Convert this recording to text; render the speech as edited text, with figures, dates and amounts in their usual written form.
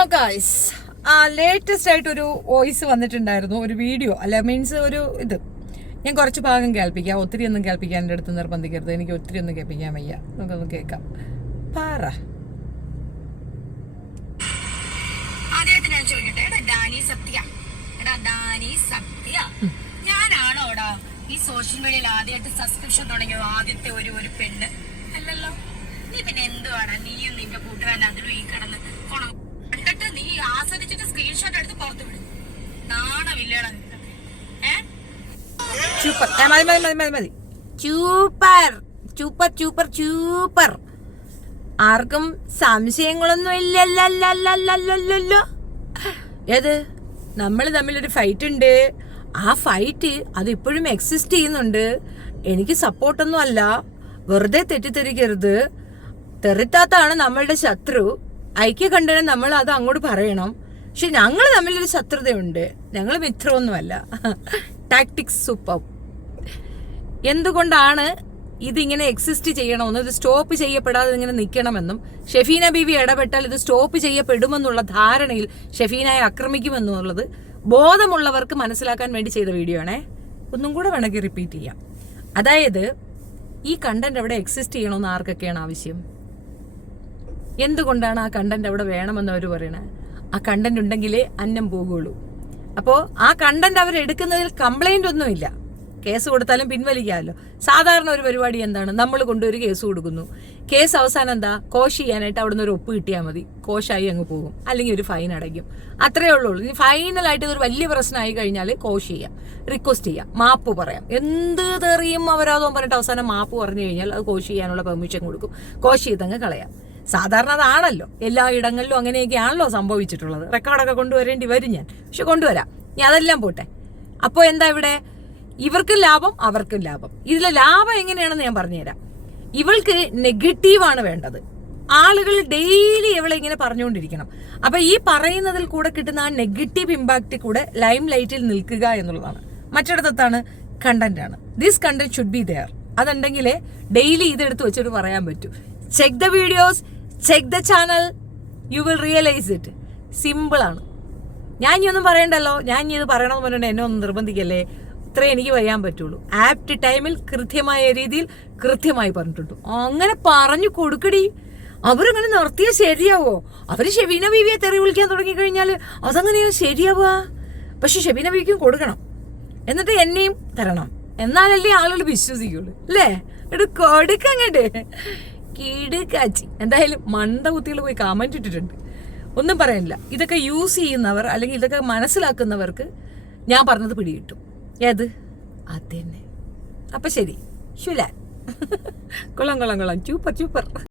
Hello guys, latest ആയിട്ടൊരു voice വന്നിട്ടുണ്ടായിരുന്നു, ഒരു വീഡിയോ അല്ല മീൻസ് ഒരു ഇത്. ഞാൻ കുറച്ച് ഭാഗം കേൾപ്പിക്കാം, ഒത്തിരി ഒന്നും കേൾപ്പിക്കാൻ എൻ്റെ അടുത്ത് നിർബന്ധിക്കരുത്, എനിക്ക് ഒത്തിരി ഒന്നും കേൾപ്പിക്കാൻ വയ്യ. നമുക്കൊന്ന് കേൾക്കാം. പറ. ആദ്യമായിട്ട് ഞാൻ ചോദിക്കട്ടെ, ഡാനി സത്യ ഞാനാണോടാ ഈ സോഷ്യൽ മീഡിയയിൽ ആദ്യമായിട്ട് സബ്സ്ക്രിപ്ഷൻ തുടങ്ങിയ ആദ്യത്തെ ഒരു പെണ്ണ്? അല്ലല്ലോ. നീ പിന്നെ എന്തുവാണ് നീയും നിന്റെ കൂട്ടുകാരൻ അതിലും ഈ കിടന്ന് കണ്ടിട്ട് നീ ആസ്വദിച്ചിട്ട് സ്ക്രീൻഷോട്ട് എടുത്ത് പുറത്തു വിടും. നാണമില്ലേടാ നിനക്ക്? സൂപ്പർ. ആർക്കും സംശയങ്ങളൊന്നും ഇല്ലല്ലോ. ഏത് നമ്മൾ തമ്മിലൊരു ഫൈറ്റ് ഉണ്ട്. ആ ഫൈറ്റ് അതിപ്പോഴും എക്സിസ്റ്റ് ചെയ്യുന്നുണ്ട്. എനിക്ക് സപ്പോർട്ടൊന്നും അല്ല, വെറുതെ തെറ്റിദ്ധരിക്കരുത്. തെറിത്താത്താണ് നമ്മളുടെ ശത്രു. ഐക്യകണ്ഠനം നമ്മൾ അത് അങ്ങോട്ട് പറയണം. പക്ഷെ ഞങ്ങൾ തമ്മിലൊരു ശത്രുതയുണ്ട്, ഞങ്ങൾ മിത്രമൊന്നുമല്ല. Tactics super. എന്തുകൊണ്ടാണ് ഇതിങ്ങനെ എക്സിസ്റ്റ് ചെയ്യണമെന്നും ഇത് സ്റ്റോപ്പ് ചെയ്യപ്പെടാതെ ഇങ്ങനെ നിൽക്കണമെന്നും ഷെഫീന ബീവി ഇടപെട്ടാൽ ഇത് സ്റ്റോപ്പ് ചെയ്യപ്പെടുമെന്നുള്ള ധാരണയിൽ ഷെഫീനയെ ആക്രമിക്കുമെന്നുള്ളത് ബോധമുള്ളവർക്ക് മനസ്സിലാക്കാൻ വേണ്ടി ചെയ്ത വീഡിയോ ആണേ. ഒന്നും കൂടെ വേണമെങ്കിൽ റിപ്പീറ്റ് ചെയ്യാം. അതായത് ഈ കണ്ടന്റ് അവിടെ എക്സിസ്റ്റ് ചെയ്യണമെന്ന് ആർക്കൊക്കെയാണ് ആവശ്യം? എന്തുകൊണ്ടാണ് ആ കണ്ടന്റ് അവിടെ വേണമെന്ന് അവർ പറയണേ? ആ കണ്ടന്റ് ഉണ്ടെങ്കിലേ അന്നം പോകുള്ളൂ. അപ്പോൾ ആ കണ്ടന്റ് അവരെടുക്കുന്നതിൽ കംപ്ലൈന്റ് ഒന്നുമില്ല. കേസ് കൊടുത്താലും പിൻവലിക്കാമല്ലോ. സാധാരണ ഒരു പരിപാടി എന്താണ്? നമ്മൾ കൊണ്ടൊരു കേസ് കൊടുക്കുന്നു. കേസ് അവസാനം എന്താ? കോഷ് ചെയ്യാനായിട്ട് അവിടെ നിന്ന് ഒരു ഒപ്പ് കിട്ടിയാൽ മതി, കോഷായി അങ്ങ് പോകും, അല്ലെങ്കിൽ ഒരു ഫൈൻ അടയ്ക്കും. അത്രയേ ഉള്ളൂ. ഇനി ഫൈനലായിട്ട് ഇതൊരു വലിയ പ്രശ്നമായി കഴിഞ്ഞാൽ കോഷ് ചെയ്യാം, റിക്വസ്റ്റ് ചെയ്യാം, മാപ്പ് പറയാം. എന്ത് തെറിയും അപരാധവും പറഞ്ഞിട്ട് അവസാനം മാപ്പ് പറഞ്ഞു കഴിഞ്ഞാൽ അത് കോഷ് ചെയ്യാനുള്ള പെർമിഷൻ കൊടുക്കും, കോഷ് ചെയ്തങ്ങ് കളയാം. സാധാരണ അതാണല്ലോ, എല്ലാ ഇടങ്ങളിലും അങ്ങനെയൊക്കെയാണല്ലോ സംഭവിച്ചിട്ടുള്ളത്. റെക്കോർഡൊക്കെ കൊണ്ടുവരേണ്ടി വരും ഞാൻ, പക്ഷെ കൊണ്ടുവരാം. ഞാൻ അതെല്ലാം പോട്ടെ. അപ്പോൾ എന്താ ഇവിടെ? ഇവർക്കും ലാഭം, അവർക്കും ലാഭം. ഇതിലെ ലാഭം എങ്ങനെയാണെന്ന് ഞാൻ പറഞ്ഞുതരാം. ഇവൾക്ക് നെഗറ്റീവാണ് വേണ്ടത്. ആളുകൾ ഡെയിലി ഇവളെ ഇങ്ങനെ പറഞ്ഞുകൊണ്ടിരിക്കണം. അപ്പൊ ഈ പറയുന്നതിൽ കൂടെ കിട്ടുന്ന ആ നെഗറ്റീവ് ഇമ്പാക്റ്റ് കൂടെ ലൈം ലൈറ്റിൽ നിൽക്കുക എന്നുള്ളതാണ്. മറ്റിടത്താണ് കണ്ടന്റ് ആണ്. This content should be there. അതുണ്ടെങ്കിലേ ഡെയിലി ഇതെടുത്ത് വെച്ചിട്ട് പറയാൻ പറ്റൂ. Check the videos, check the channel, you will realise it. Simple ആണ്. ഞാൻ ഇനി ഒന്നും പറയണ്ടല്ലോ. ഞാൻ ഇനി ഇത് പറയണമെന്ന് പറഞ്ഞിട്ട് എന്നെ ഒന്നും നിർബന്ധിക്കല്ലേ. ഇത്രേ എനിക്ക് പറയാൻ പറ്റുള്ളൂ. ആപ്റ്റ് ടൈമിൽ കൃത്യമായ രീതിയിൽ കൃത്യമായി പറഞ്ഞിട്ടുണ്ട്. അങ്ങനെ പറഞ്ഞു കൊടുക്കടി. അവരങ്ങനെ നിർത്തിയാൽ ശരിയാവോ? അവര് ഷെബീന ബീവിയെ തെറി വിളിക്കാൻ തുടങ്ങിക്കഴിഞ്ഞാൽ അതങ്ങനെയോ ശരിയാവുക? പക്ഷെ ഷെബീന ബീവിക്കും കൊടുക്കണം, എന്നിട്ട് എന്നെയും തരണം. എന്നാലല്ലേ ആളുകൾ വിശ്വസിക്കുള്ളൂ, അല്ലേ? എടു കൊടുക്കങ്ങട്ട് കിടുക്കാച്ചി. എന്തായാലും മണ്ട കുത്തികൾ പോയി കമന്റ് ഇട്ടിട്ടുണ്ട്. ഒന്നും പറയാനില്ല. ഇതൊക്കെ യൂസ് ചെയ്യുന്നവർ അല്ലെങ്കിൽ ഇതൊക്കെ മനസ്സിലാക്കുന്നവർക്ക് ഞാൻ പറഞ്ഞത് പിടികിട്ടും. ഏത്? അത് തന്നെ. അപ്പൊ ശരി, ശുലാൻ. കൊള്ളാം. സൂപ്പർ.